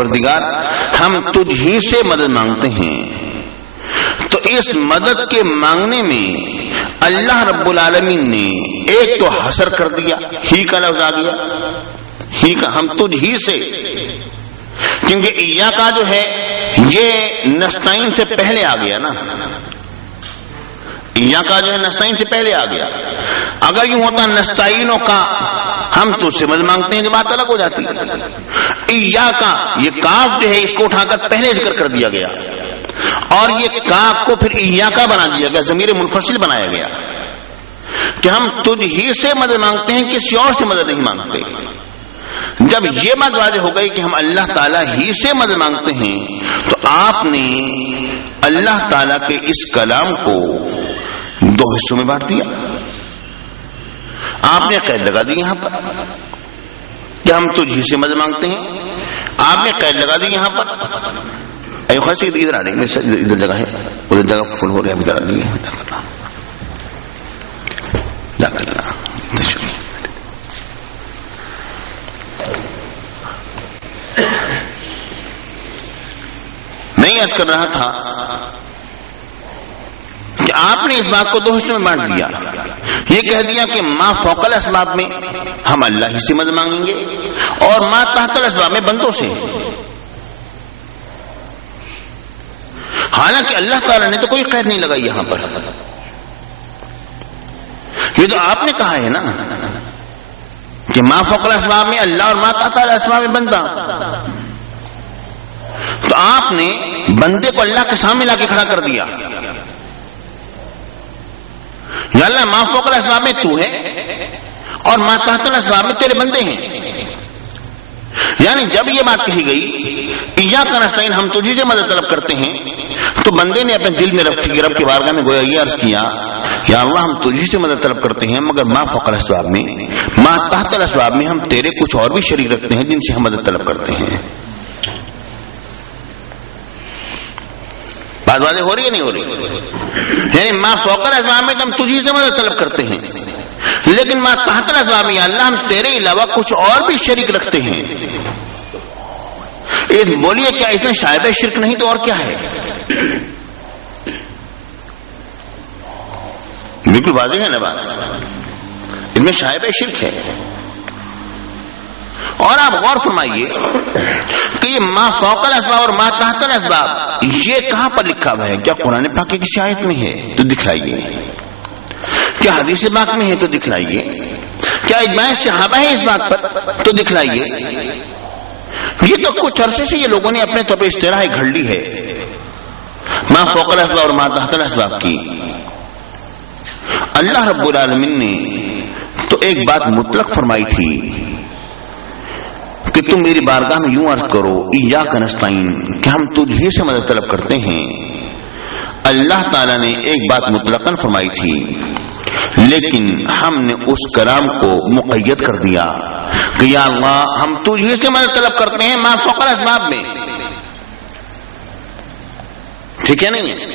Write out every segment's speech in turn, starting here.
پروردگار ہم تجھ ہی سے مدد مانگتے ہیں. تو اس مدد کے مانگنے میں اللہ رب العالمین نے ایک تو حصر کر دیا، ہی کا لفظ آ گیا، ہی کا، ہم تجھ ہی سے، کیونکہ ایا کا جو ہے یہ نستعین سے پہلے آ گیا نا، ایا کا جو ہے نستعین سے پہلے آ گیا. اگر یوں ہوتا نستعینوں کا ہم تجھ سے مدد مانگتے ہیں تو بات الگ ہو جاتی. ایا کا یہ کاف جو ہے اس کو اٹھا کر پہلے ذکر کر دیا گیا اور یہ کاف کو پھر ایا کا بنا دیا گیا، ضمیر منفصل بنایا گیا کہ ہم تجھ ہی سے مدد مانگتے ہیں، کسی اور سے مدد نہیں مانگتے. جب یہ بات واضح ہو گئی کہ ہم اللہ تعالیٰ ہی سے مدد مانگتے ہیں تو آپ نے اللہ تعالیٰ کے اس کلام کو دو حصوں میں بانٹ دیا. آپ نے قید لگا دی یہاں پر کہ ہم تجھ ہی سے مدد مانگتے ہیں، آپ نے قید لگا دی یہاں پر. خاص ادھر آ رہی ہے، ادھر جگہ ہے، ادھر جگہ فل ہو رہا ہے، ادھر آ رہی ہے. میں عرض کر رہا تھا کہ آپ نے اس بات کو دو حصوں میں بانٹ دیا. یہ کہہ دیا کہ ما فوق الاسباب میں ہم اللہ ہی سے مدد مانگیں گے اور ما تحت الاسباب میں بندوں سے. حالانکہ اللہ تعالیٰ نے تو کوئی قید نہیں لگائی یہاں پر. یہ تو آپ نے کہا ہے نا کہ ما فوق الاسباب میں اللہ اور ما تحت الاسباب میں بندہ. تو آپ نے بندے کو اللہ کے سامنے لا کے کھڑا کر دیا. یا اللہ ما فوق الاسباب میں تو ہے اور ما تحت الاسباب میں تیرے بندے ہیں. یعنی جب یہ بات کہی گئی ایاک نستعین ہم تجھی سے مدد طلب کرتے ہیں تو بندے نے اپنے دل میں رب کی بارگاہ میں گویا یہ عرض کیا یا اللہ ہم تجھی سے مدد طلب کرتے ہیں مگر ما فوق الاسباب میں ما تحت الاسباب میں ہم تیرے کچھ اور بھی شریک رکھتے ہیں جن سے ہم مدد طلب کرتے ہیں. بات واضح ہو رہی ہے نہیں ہو رہی؟ یعنی ما فوق الاسباب میں ہم تجھی سے مدد طلب کرتے ہیں لیکن ما تحت الاسباب میں اللہ ہم تیرے علاوہ کچھ اور بھی شریک رکھتے ہیں. بولیے کیا اس میں شائبہ شرک نہیں تو اور کیا ہے؟ بالکل واضح ہے نا بات، اس میں شائبہ شرک ہے. اور آپ غور فرمائیے کہ یہ ما فوق الاسباب اور ما تحت الاسباب یہ کہاں پر لکھا ہوا ہے؟ کیا قرآن پاک کی کسی آیت میں ہے تو دکھلائیے، کیا حدیث پاک میں ہے تو دکھلائیے، کیا اجماع صحابہ ہے اس بات پر تو دکھلائیے. یہ تو کچھ عرصے سے یہ لوگوں نے اپنے طور پہ اصطلاح گھڑ لی ہے ما فوق الاسباب اور ما تحت الاسباب کی. اللہ رب العالمین نے تو ایک بات مطلق فرمائی تھی کہ تم میری بارگاہ میں یوں عرض کرو ایاک نستعین کہ ہم تجھ ہی سے مدد طلب کرتے ہیں. اللہ تعالیٰ نے ایک بات مطلقاً فرمائی تھی لیکن ہم نے اس کلام کو مقید کر دیا کہ یا اللہ ہم تجھ ہی سے مدد طلب کرتے ہیں ما فوق الاسباب میں. ٹھیک ہے نہیں؟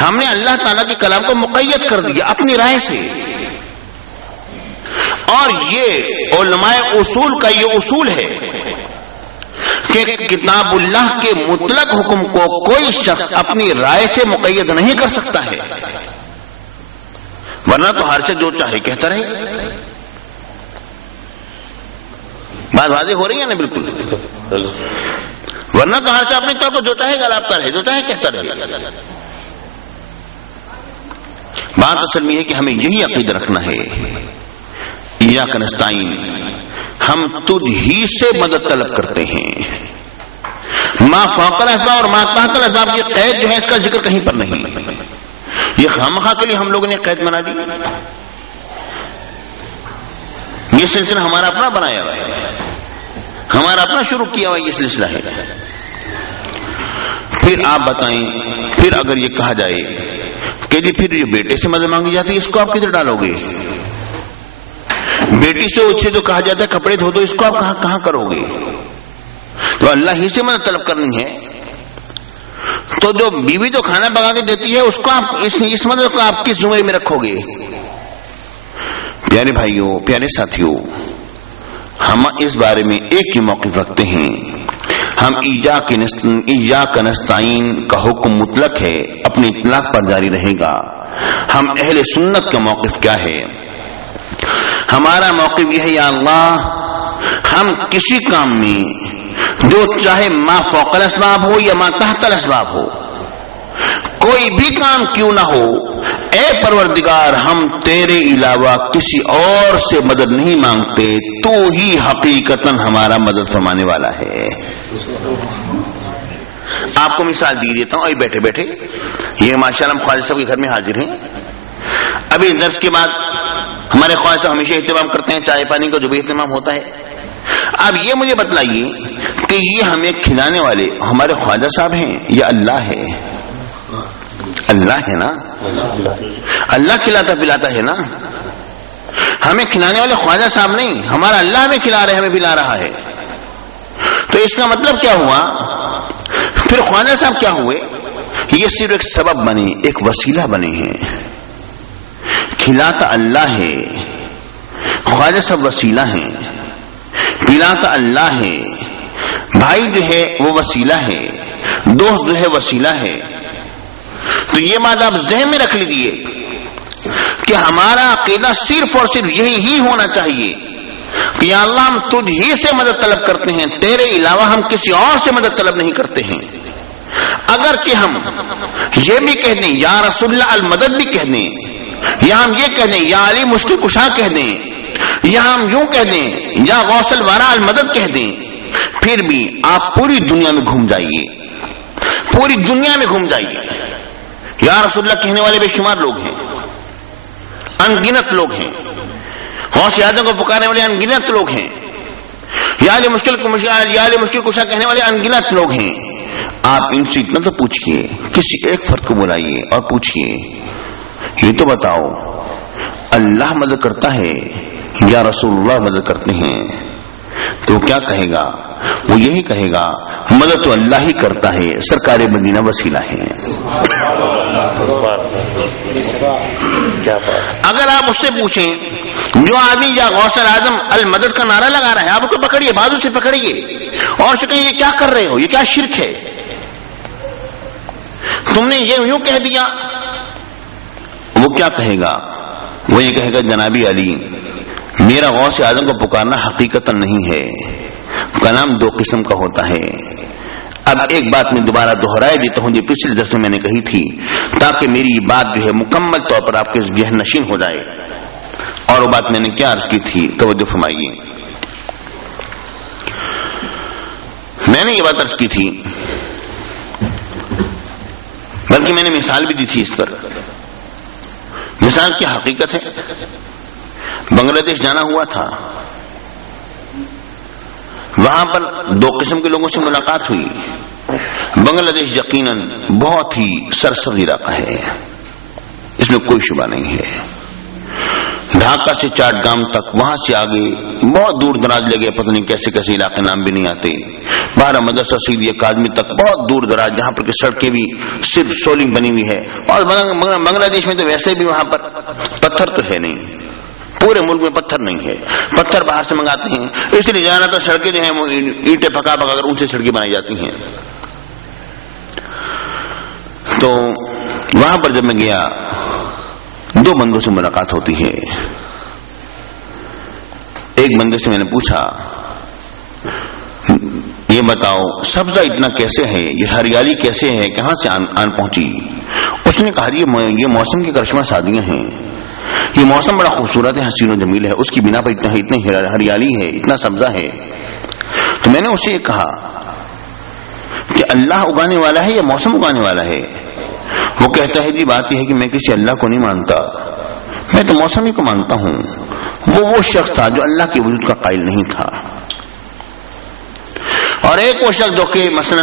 ہم نے اللہ تعالیٰ کے کلام کو مقید کر دیا اپنی رائے سے. اور یہ علماء اصول کا یہ اصول ہے کہ کتاب اللہ کے مطلق حکم کو کوئی شخص اپنی رائے سے مقید نہیں کر سکتا ہے، ورنہ تو ہر سے جو چاہے کہتا رہے. بات واضح ہو رہی ہے نا؟ بالکل. ورنہ تو ہر سے اپنے طور پر جو چاہے گلاپتا رہے، جو چاہے کہتا رہے. بات اصل میں ہے کہ ہمیں یہی عقیدہ رکھنا ہے ایاک نستعین ہم تجھ ہی سے مدد طلب کرتے ہیں. ما فوق الاسباب اور ما تحت الاسباب کی قید جو ہے اس کا ذکر کہیں پر نہیں. یہ خامخواہ کے لیے ہم لوگوں نے قید بنا دی. یہ سلسلہ ہمارا اپنا بنایا ہوا ہے، ہمارا اپنا شروع کیا ہوا یہ سلسلہ ہے. پھر آپ بتائیں، پھر اگر یہ کہا جائے کہ جی پھر جو بیٹے سے مدد مانگی جاتی ہے اس کو آپ کدھر ڈالو گے؟ بیٹی سے اس سے جو کہا جاتا ہے کپڑے دھو دو اس کو آپ کہاں کرو گے؟ تو اللہ ہی سے مدد طلب کرنی ہے تو جو بیوی جو کھانا پکا کے دیتی ہے اس کو آپ اس مدد کو آپ کس زمرے میں رکھو گے؟ پیارے بھائیوں، پیارے ساتھیوں، ہم اس بارے میں ایک ہی موقف رکھتے ہیں. ہم ایاک نستعین کا حکم مطلق ہے، اپنی اطلاق پر جاری رہے گا. ہم اہل سنت کا موقف کیا ہے؟ ہمارا موقف یہ ہے، یا اللہ ہم کسی کام میں جو چاہے ما فوق الاسباب ہو یا ما تحت الاسباب ہو، کوئی بھی کام کیوں نہ ہو، اے پروردگار ہم تیرے علاوہ کسی اور سے مدد نہیں مانگتے، تو ہی حقیقتاً ہمارا مدد فرمانے والا ہے. آپ کو مثال دی دیتا ہوں. ابھی بیٹھے بیٹھے یہ ماشاءاللہ ہم خواجہ صاحب کے گھر میں حاضر ہیں. ابھی درس کے بعد ہمارے خواجہ صاحب ہمیشہ اہتمام کرتے ہیں چائے پانی کا جو بھی اہتمام ہوتا ہے. اب یہ مجھے بتلائیے کہ یہ ہمیں کھلانے والے ہمارے خواجہ صاحب ہیں یا اللہ ہے؟ اللہ ہے نا، اللہ کھلاتا پلاتا ہے نا. ہمیں کھلانے والے خواجہ صاحب نہیں، ہمارا اللہ ہمیں کھلا رہے، ہمیں پلا رہا ہے. تو اس کا مطلب کیا ہوا؟ پھر خواجہ صاحب کیا ہوئے؟ یہ صرف ایک سبب بنے، ایک وسیلہ بنے ہیں. کھلاتا اللہ ہے، خواجہ صاحب وسیلہ ہیں. پلاتا اللہ ہے، بھائی جو ہے وہ وسیلہ ہے، دوست جو ہے وسیلہ ہے. تو یہ بات آپ ذہن میں رکھ لیجیے کہ ہمارا عقیدہ صرف اور صرف یہی ہی ہونا چاہیے کہ یا اللہ ہم تجھ ہی سے مدد طلب کرتے ہیں، تیرے علاوہ ہم کسی اور سے مدد طلب نہیں کرتے ہیں. اگرچہ ہم یہ بھی کہہ دیں یا رسول اللہ المدد بھی کہہ دیں، یا ہم یہ کہہ دیں یا علی مشکل کشا کہہ دیں، یا ہم یوں کہہ دیں یا غوث الورا المدد کہہ دیں، پھر بھی آپ پوری دنیا میں گھوم جائیے، پوری دنیا میں گھوم جائیے، یا رسول اللہ کہنے والے بے شمار لوگ ہیں، ان گنت لوگ ہیں. غوث اعظم کو پکارنے والے ان گنت لوگ ہیں. یا علی مشکل کشا کہنے والے ان گنت لوگ ہیں. آپ ان سے اتنا تو پوچھئے، کسی ایک فرد کو بلائیے اور پوچھئے یہ تو بتاؤ اللہ مدد کرتا ہے یا رسول اللہ مدد کرتے ہیں؟ تو کیا کہے گا؟ وہ یہی کہے گا مدد تو اللہ ہی کرتا ہے، سرکار مدینہ وسیلہ ہے. اگر آپ اس سے پوچھیں جو آدمی یا غوث اعظم المدد کا نعرہ لگا رہا ہے، آپ کو پکڑیے، بازو سے پکڑیے اور سے کہیں یہ کیا کر رہے ہو، یہ کیا شرک ہے، تم نے یہ یوں کہہ دیا. وہ کیا کہے گا؟ وہ یہ کہے گا جنابی علی میرا غوث اعظم کو پکارنا حقیقتاً نہیں ہے، کلام دو قسم کا ہوتا ہے. اب ایک بات میں دوبارہ دہرائے دیتا ہوں جو پچھلے درس میں میں نے کہی تھی، تاکہ میری بات جو ہے مکمل طور پر آپ کے ذہن نشین ہو جائے. اور وہ بات میں نے کیا عرض کی تھی، توجہ فرمائیے. میں نے یہ بات عرض کی تھی، بلکہ میں نے مثال بھی دی تھی اس پر. مثال کی حقیقت ہے، بنگلہ دیش جانا ہوا تھا، وہاں پر دو قسم کے لوگوں سے ملاقات ہوئی. بنگلہ دیش یقیناً بہت ہی سرسبز علاقہ ہے، اس میں کوئی شبہ نہیں ہے. ڈھاکہ سے چاٹ گام تک، وہاں سے آگے بہت دور دراز لگے، پتہ نہیں کیسے کیسے علاقے نام بھی نہیں آتے. بارہ مدرسہ سیدھی اکادمی تک بہت دور دراز، جہاں پر کہ سڑکیں بھی صرف سولنگ بنی ہوئی ہے. اور بنگلہ دیش میں تو ویسے بھی وہاں پر پتھر تو ہے نہیں، پورے ملک میں پتھر نہیں ہے، پتھر باہر سے منگاتے ہیں. اس لیے جانا تو سڑکیں جو ہیں وہ اینٹیں پکا پکا کر اونچی سڑکیں بنائی جاتی ہیں. تو وہاں پر جب میں گیا دو بندوں سے ملاقات ہوتی ہے. ایک بندے سے میں نے پوچھا یہ بتاؤ سبزہ اتنا کیسے ہے، یہ ہریالی کیسے ہے، کہاں سے آن پہنچی؟ اس نے کہا یہ موسم کی کرشمہ شادیاں ہیں، یہ موسم بڑا خوبصورت ہے، حسین و جمیل ہے، اس کی بنا پر اتنی ہریالی ہے، اتنا سبزہ ہے. تو میں نے اسے یہ کہا کہ اللہ اگانے والا ہے یا موسم اگانے والا ہے؟ وہ کہتا ہے جی بات یہ ہے کہ میں کسی اللہ کو نہیں مانتا، میں تو موسم ہی کو مانتا ہوں. وہ شخص تھا جو اللہ کے وجود کا قائل نہیں تھا. اور ایک وہ شخص جو کہ مثلا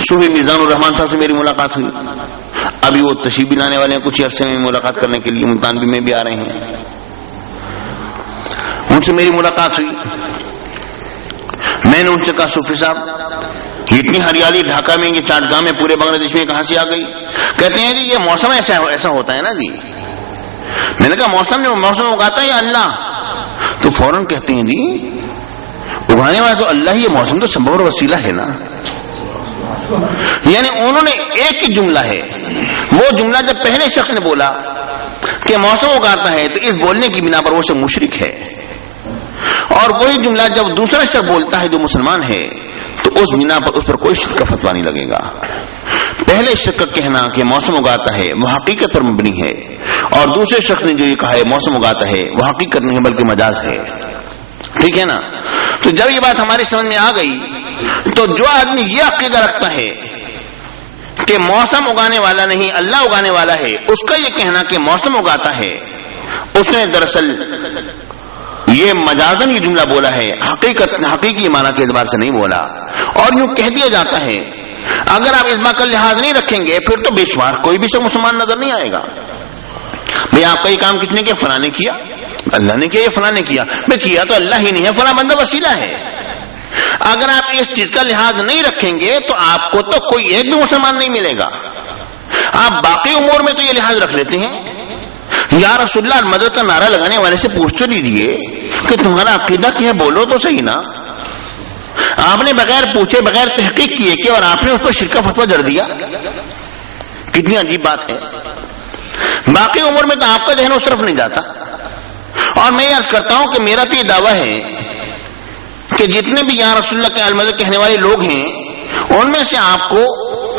صوفی میزان الرحمان صاحب سے میری ملاقات ہوئی، ابھی وہ تشریف بھی لانے والے ہیں کچھ عرصے میں ملاقات کرنے کے لیے، ملتان میں بھی آ رہے ہیں. ان سے میری ملاقات ہوئی، میں نے ان سے کہا صوفی صاحب اتنی ہریالی ڈھاکہ میں، یہ چاٹ گام میں، پورے بنگلہ دیش میں کہاں سے آ گئی؟ کہتے ہیں جی یہ موسم ایسا ہوتا ہے نا جی. میں نے کہا موسم اگاتا ہے یا اللہ؟ تو فوراً کہتے ہیں جی اگانے والا تو اللہ ہی، یہ موسم تو سبب اور وسیلہ ہے نا. یعنی انہوں نے ایک ہی جملہ ہے، وہ جملہ جب پہلے شخص نے بولا کہ موسم اگاتا ہے تو اس بولنے کی بنا پر وہ شخص مشرک ہے، اور وہی جملہ جب دوسرا شخص بولتا ہے جو مسلمان ہے تو اس بنا پر اس پر کوئی شرک کا فتویٰ نہیں لگے گا. پہلے شخص کا کہنا کہ موسم اگاتا ہے وہ حقیقت پر مبنی ہے، اور دوسرے شخص نے جو یہ کہا ہے موسم اگاتا ہے وہ حقیقت نہیں ہے بلکہ مجاز ہے. ٹھیک ہے نا. تو جب یہ بات ہماری سمجھ میں آ گئی تو جو آدمی یہ عقیدہ رکھتا ہے کہ موسم اگانے والا نہیں اللہ اگانے والا ہے، اس کا یہ کہنا کہ موسم اگاتا ہے، اس نے دراصل یہ مجازن یہ جملہ بولا ہے، حقیقی معنی کے اعتبار سے نہیں بولا. اور یوں کہہ دیا جاتا ہے اگر آپ اس بات کا لحاظ نہیں رکھیں گے پھر تو بے شمار کوئی بھی شخص مسلمان نظر نہیں آئے گا. بھئی آپ کا یہ کام کس نے کیا؟ فلاں نے کیا. اللہ نے کیا یا فلاں نے کیا؟ میں کیا تو اللہ ہی نہیں ہے، فلاں بندہ وسیلہ ہے. اگر آپ اس چیز کا لحاظ نہیں رکھیں گے تو آپ کو تو کوئی ایک بھی مسلمان نہیں ملے گا. آپ باقی امور میں تو یہ لحاظ رکھ لیتے ہیں. یا رسول اللہ مدد کا نعرہ لگانے والے سے پوچھ تو لیجیے کہ تمہارا عقیدہ کیا ہے، بولو تو صحیح نا. آپ نے بغیر پوچھے بغیر تحقیق کیے کہ اور آپ نے اس پر شرک کا فتویٰ جڑ دیا. کتنی عجیب بات ہے. باقی امور میں تو آپ کا ذہن اس طرف نہیں جاتا. اور میں یہ عرض کرتا ہوں کہ میرا تو یہ دعویٰ ہے کہ جتنے بھی یا رسول اللہ کے المدد کہنے والے لوگ ہیں ان میں سے آپ کو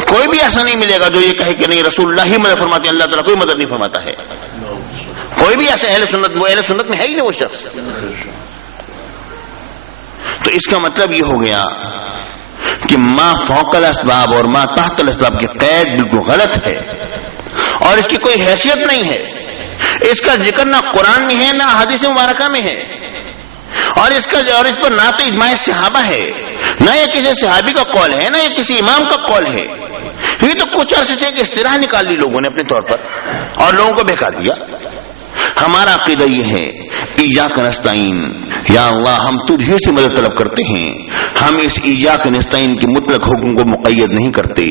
کوئی بھی ایسا نہیں ملے گا جو یہ کہے کہ نہیں رسول اللہ ہی مدد فرماتے ہیں، اللہ تعالیٰ کوئی مدد نہیں فرماتا ہے. کوئی بھی ایسا اہل سنت میں ہے ہی نہیں وہ شخص. تو اس کا مطلب یہ ہو گیا کہ ما فوق الاسباب اور ما تحت الاسباب کی قید بالکل غلط ہے اور اس کی کوئی حیثیت نہیں ہے. اس کا ذکر نہ قرآن میں ہے نہ حدیث مبارکہ میں ہے، اور اس پر نہ تو اجماع صحابہ ہے، نہ یہ کسی صحابی کا قول ہے، نہ یہ کسی امام کا قول ہے. یہ تو کچھ عرصے سے ایک اصطلاح نکال لی لوگوں نے اپنے طور پر اور لوگوں کو بہکا دیا. ہمارا عقیدہ یہ ہے ایاک نستعین، یا اللہ ہم تجھ ہی سے مدد طلب کرتے ہیں. ہم اس ایاک نستعین کے مطلق حکم کو مقید نہیں کرتے،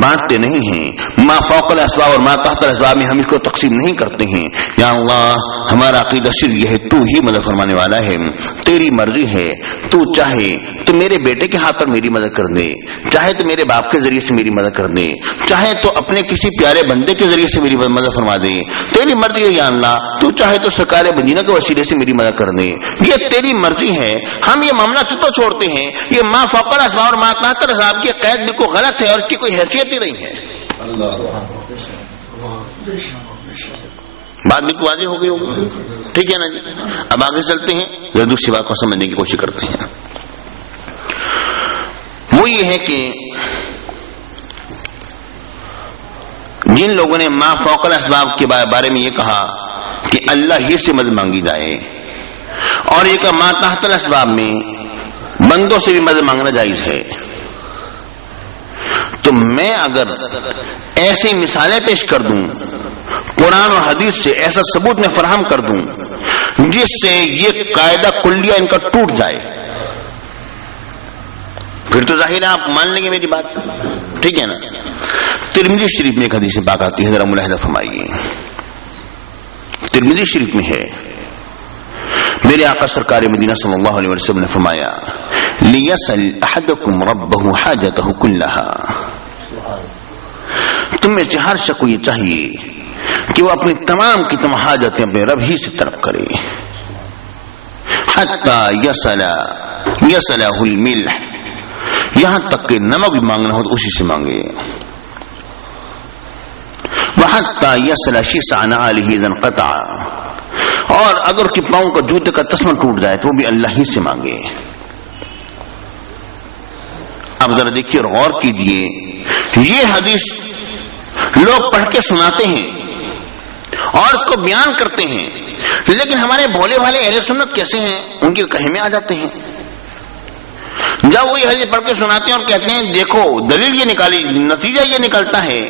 بانٹتے نہیں ہیں. ما فوق الاسباب اور ما تحت الاسباب میں ہم اس کو تقسیم نہیں کرتے ہیں. یا اللہ ہمارا عقیدہ صرف یہ ہے تو ہی مدد فرمانے والا ہے، تیری مرضی ہے. تو چاہے تو میرے بیٹے کے ہاتھ پر میری مدد کر دے، چاہے تو میرے باپ کے ذریعے سے میری مدد کر دے، چاہے تو اپنے کسی پیارے بندے کے ذریعے سے میری مدد فرما دے. تیری مرضی ہے یا اللہ. تو چاہے تو سرکار مدینہ کے وسیلے سے میری مدد کر دے، یہ تیری مرضی ہے. ہم یہ معاملہ تو چھوڑتے ہیں. یہ ما فوق الاسباب اور ما تحت الاسباب کی قید بالکل غلط ہے اور اس کی کوئی حیثیت ہی نہیں ہے. بات بالکل واضح ہو گئی ہوگی. ٹھیک ہے نا جی. اب آگے چلتے ہیں، جو دوسری بات کو سمجھنے کی کوشش کرتے ہیں. وہ یہ ہے کہ جن لوگوں نے ما فوق الاسباب کے بارے میں یہ کہا کہ اللہ ہی سے مدد مانگی جائے، اور یہ کہ ما تحت الاسباب میں بندوں سے بھی مدد مانگنا جائز ہے، تو میں اگر ایسی مثالیں پیش کر دوں قرآن اور حدیث سے، ایسا ثبوت میں فراہم کر دوں جس سے یہ قاعدہ کلیہ ان کا ٹوٹ جائے، پھر تو ظاہر ہے آپ مان لیں گے میری بات. ٹھیک ہے نا. ترمذی شریف میں ایک حدیث پاک آتی ہے، ذرا ملاحظہ فرمائیے. ترمذی شریف میں ہے، میرے آقا سرکار مدینہ صلی اللہ علیہ وسلم نے فرمایا لیسأل احدکم ربہ حاجتہ کلہا. تم میں سے ہر شخص کو یہ چاہیے کہ وہ اپنی تمام کی تمام حاجتیں اپنے رب ہی سے طلب کرے. حتی یسلہ الملح، یہاں تک کہ نمک بھی مانگنا ہو تو اسی سے مانگے. وحتی یسلہ شسع نعلہ اذا انقطع، اور اگر کہ پاؤں کا جوتے کا تسمہ ٹوٹ جائے تو وہ بھی اللہ ہی سے مانگے. اب ذرا دیکھیے اور غور کیجیے، یہ حدیث لوگ پڑھ کے سناتے ہیں اور اس کو بیان کرتے ہیں، لیکن ہمارے بھولے بھالے اہل سنت کیسے ہیں، ان کے کہے میں آ جاتے ہیں. جب وہ یہ حدیث پڑھ کے سناتے ہیں اور کہتے ہیں دیکھو دلیل یہ نکالی، نتیجہ یہ نکلتا ہے